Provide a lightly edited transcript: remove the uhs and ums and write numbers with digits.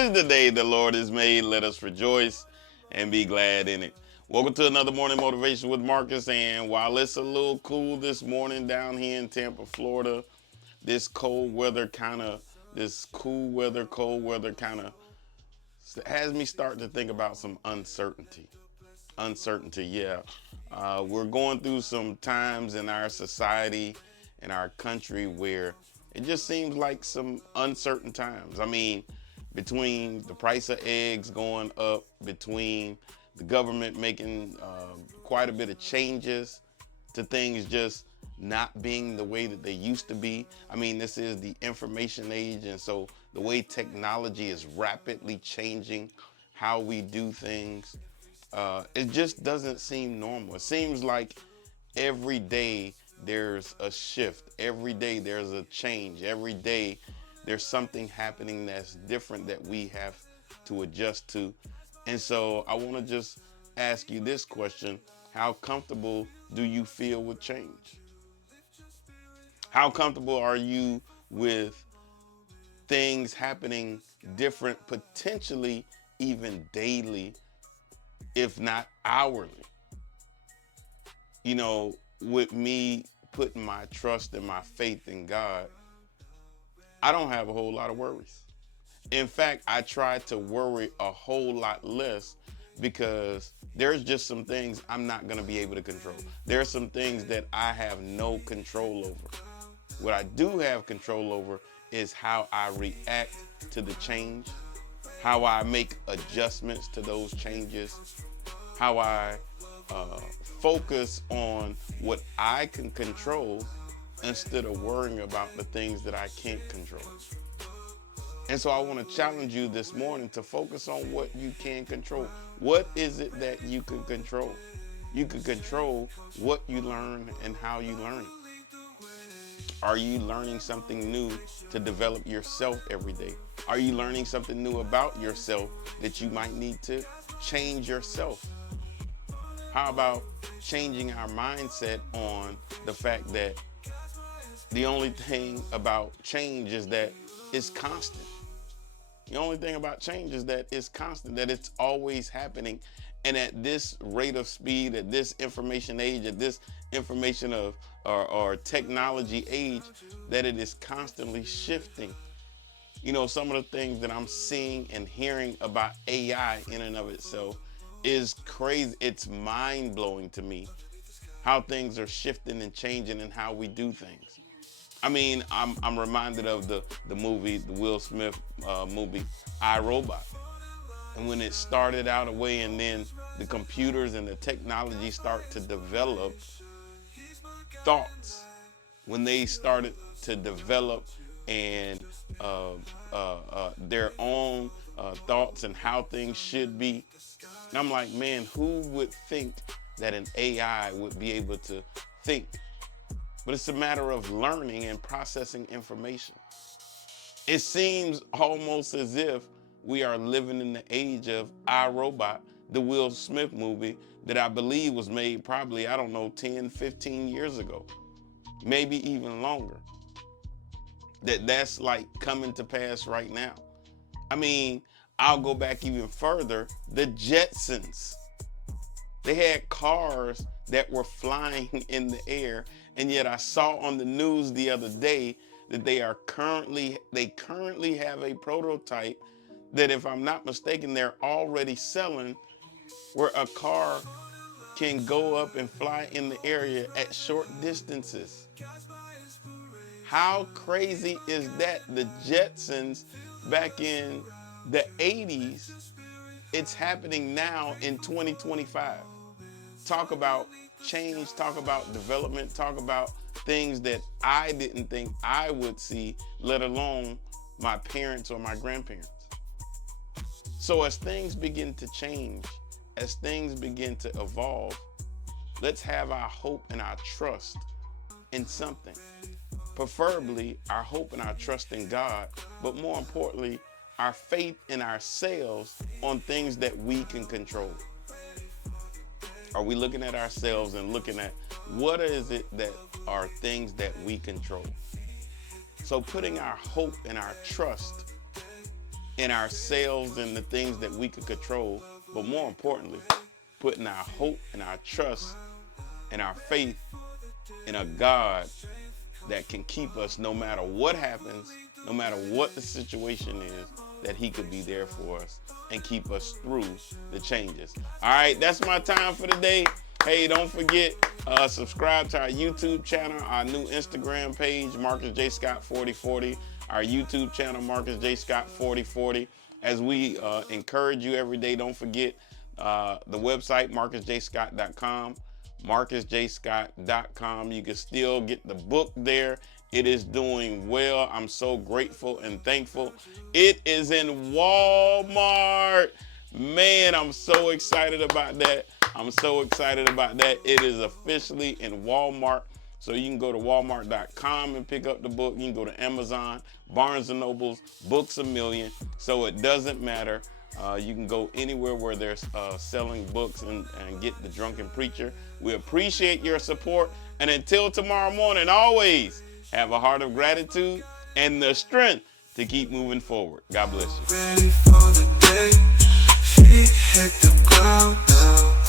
is the day the Lord has made. Let us rejoice and be glad in it. Welcome to another morning motivation with Marcus. And while it's a little cool this morning down here in Tampa, Florida, this cold weather kind of has me start to think about some uncertainty. Uncertainty, yeah. We're going through some times in our society, in our country, where it just seems like some uncertain times. I mean, between the price of eggs going up, between the government making quite a bit of changes to things just not being the way that they used to be. I mean, this is the information age, and so the way technology is rapidly changing how we do things, it just doesn't seem normal. It seems like every day there's a shift. Every day there's a change. Every day there's something happening that's different that we have to adjust to. And so I want to just ask you this question. How comfortable do you feel with change? How comfortable are you with things happening different, potentially even daily, if not hourly? You know, with me putting my trust and my faith in God, I don't have a whole lot of worries. In fact, I try to worry a whole lot less because there's just some things I'm not going to be able to control. There are some things that I have no control over. What I do have control over is how I react to the change, how I make adjustments to those changes, how I focus on what I can control instead of worrying about the things that I can't control. And so I want to challenge you this morning to focus on what you can control. What is it that you can control? You can control what you learn and how you learn it. Are you learning something new to develop yourself every day? Are you learning something new about yourself that you might need to change yourself? How about changing our mindset on the fact that the only thing about change is that it's constant. The only thing about change is that it's constant, that it's always happening. And at this rate of speed, at this information age, at this information of or technology age, that it is constantly shifting. You know, some of the things that I'm seeing and hearing about AI in and of itself is crazy. It's mind blowing to me how things are shifting and changing and how we do things. I mean, I'm reminded of the movie, the Will Smith movie, I, Robot. And when it started out a way and then the computers and the technology start to develop thoughts, when they started to develop and their own thoughts and how things should be, and I'm like, man, who would think that an AI would be able to think? But it's a matter of learning and processing information. It seems almost as if we are living in the age of I, Robot, the Will Smith movie that I believe was made probably, I don't know, 10, 15 years ago, maybe even longer. That's like coming to pass right now. I mean, I'll go back even further. The Jetsons, they had cars that were flying in the air, and yet I saw on the news the other day that they currently have a prototype that, if I'm not mistaken, they're already selling, where a car can go up and fly in the area at short distances. How crazy is that? The Jetsons back in the 80s, it's happening now in 2025. Talk about change, talk about development, talk about things that I didn't think I would see, let alone my parents or my grandparents. So as things begin to change, as things begin to evolve, let's have our hope and our trust in something. Preferably our hope and our trust in God, but more importantly, our faith in ourselves on things that we can control. Are we looking at ourselves and looking at what is it that are things that we control? So putting our hope and our trust in ourselves and the things that we could control, but more importantly, putting our hope and our trust and our faith in a God that can keep us no matter what happens, no matter what the situation is, that he could be there for us and keep us through the changes. All right, that's my time for today. Hey, don't forget, subscribe to our YouTube channel, our new Instagram page, Marcus J. Scott 4040, our YouTube channel, Marcus J. Scott 4040. As we encourage you every day, don't forget the website, marcusjscott.com, marcusjscott.com. You can still get the book there. It is doing well. I'm so grateful and thankful. It is in Walmart. Man, I'm so excited about that. I'm so excited about that. It is officially in Walmart. So you can go to walmart.com and pick up the book. You can go to Amazon, Barnes & Noble's, Books A Million. So it doesn't matter. You can go anywhere where they're selling books and get The Drunken Preacher. We appreciate your support. And until tomorrow morning, always have a heart of gratitude and the strength to keep moving forward. God bless you. Ready for the day, feet hit the ground now.